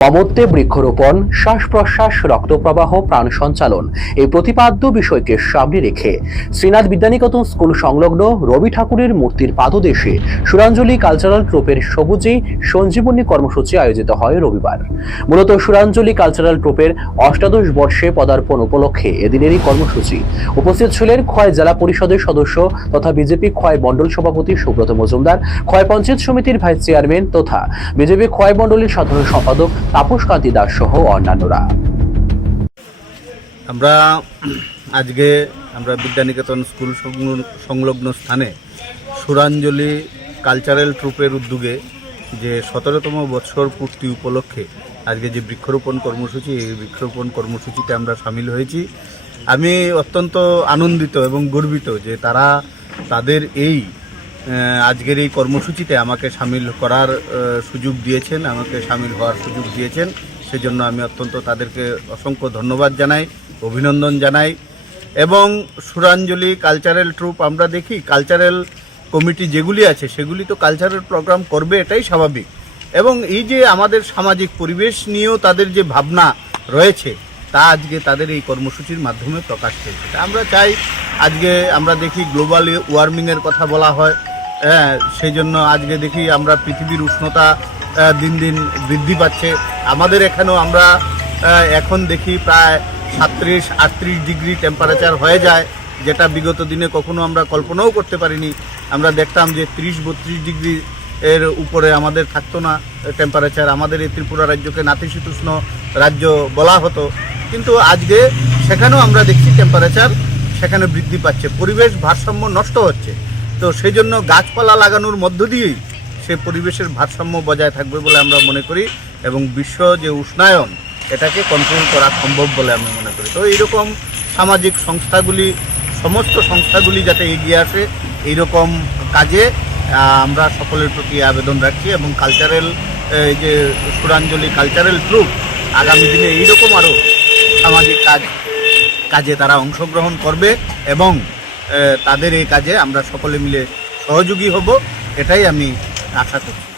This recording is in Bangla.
অমত্যে বৃক্ষরোপণ শ্বাস প্রশ্বাস রক্ত প্রবাহ প্রাণ সঞ্চালন এই প্রতিপাদ্য বিষয়কে সামনে রেখে শ্রীনাথ বিদ্যানিকেতন স্কুল সংলগ্ন রবি ঠাকুরের মূর্তির পাদদেশে সুরাঞ্জলি কালচারাল ট্রুপের সবুজে সঞ্জীবনী কর্মসূচি আয়োজিত হয় রবিবার। মূলত সুরাঞ্জলি কালচারাল ট্রুপের অষ্টাদশ বর্ষে পদার্পণ উপলক্ষে এদিনেরই কর্মসূচি। উপস্থিত ছিলেন খয় জেলা পরিষদের সদস্য তথা বিজেপি খয় মণ্ডল সভাপতি সুব্রত মজুমদার খয় পঞ্চায়েত সমিতির ভাইস চেয়ারম্যান তথা বিজেপি খয় মণ্ডলের সাধারণ সম্পাদক তাপস কান্তি দাস সহ অন্যান্যরা। আমরা আজকে আমরা বিদ্যানিকেতন স্কুল সংলগ্ন- স্থানে সুরাঞ্জলি কালচারাল ট্রুপের উদ্যোগে যে সতেরোতম বৎসর পূর্তি উপলক্ষে আজকে যে বৃক্ষরোপণ কর্মসূচি, এই বৃক্ষরোপণ কর্মসূচিতে আমরা সামিল হয়েছি। আমি অত্যন্ত আনন্দিত এবং গর্বিত যে তারা তাদের এই আজকের এই কর্মসূচিতে আমাকে সামিল করার সুযোগ দিয়েছেন, আমাকে সামিল হওয়ার সুযোগ দিয়েছেন। সেজন্য আমি অত্যন্ত তাদেরকে অসংখ্য ধন্যবাদ জানাই, অভিনন্দন জানাই। এবং সুরাঞ্জলি কালচারাল ট্রুপ আমরা দেখি, কালচারাল কমিটি যেগুলি আছে, সেগুলি তো কালচারাল প্রোগ্রাম করবে, এটাই স্বাভাবিক। এবং এই যে আমাদের সামাজিক পরিবেশ নিয়েও তাদের যে ভাবনা রয়েছে, তা আজকে তাদের এই কর্মসূচির মাধ্যমে প্রকাশ পেয়েছে। আমরা চাই, আজকে আমরা দেখি, গ্লোবাল ওয়ার্মিংয়ের কথা বলা হয় হ্যাঁ সেই জন্য আজকে দেখি আমরা পৃথিবীর উষ্ণতা দিন দিন বৃদ্ধি পাচ্ছে। আমাদের এখানেও আমরা এখন দেখি প্রায় সাত্রিশ আটত্রিশ ডিগ্রি টেম্পারেচার হয়ে যায়, যেটা বিগত দিনে কখনো আমরা কল্পনাও করতে পারিনি। আমরা দেখতাম যে ত্রিশ, বত্রিশ ডিগ্রি এর উপরে আমাদের থাকতো না টেম্পারেচার আমাদের এই ত্রিপুরা রাজ্যকে নাতিশীতোষ্ণ রাজ্য বলা হতো। কিন্তু আজকে সেখানেও আমরা দেখছি টেম্পারেচার সেখানে বৃদ্ধি পাচ্ছে। পরিবেশ ভারসাম্য নষ্ট হচ্ছে। তো সেই জন্য গাছপালা লাগানোর মধ্য দিয়েই সে পরিবেশের ভারসাম্য বজায় থাকবে বলে আমরা মনে করি এবং বিশ্ব যে উষ্ণায়ন, এটাকে কন্ট্রোল করা সম্ভব বলে আমি মনে করি। তো এইরকম সামাজিক সংস্থাগুলি, সমস্ত সংস্থাগুলি যাতে এগিয়ে আসে, এইরকম কাজে আমরা সকলের প্রতি আবেদন রাখছি এবং কালচারাল যে সুরাঞ্জলি কালচারাল গ্রুপ আগামী দিনে এইরকম আরও সামাজিক কাজ, কাজে তারা অংশগ্রহণ করবে এবং তাদের এই কাজে আমরা সকলে মিলে সহযোগী হব এটাই আমি আশা করছি।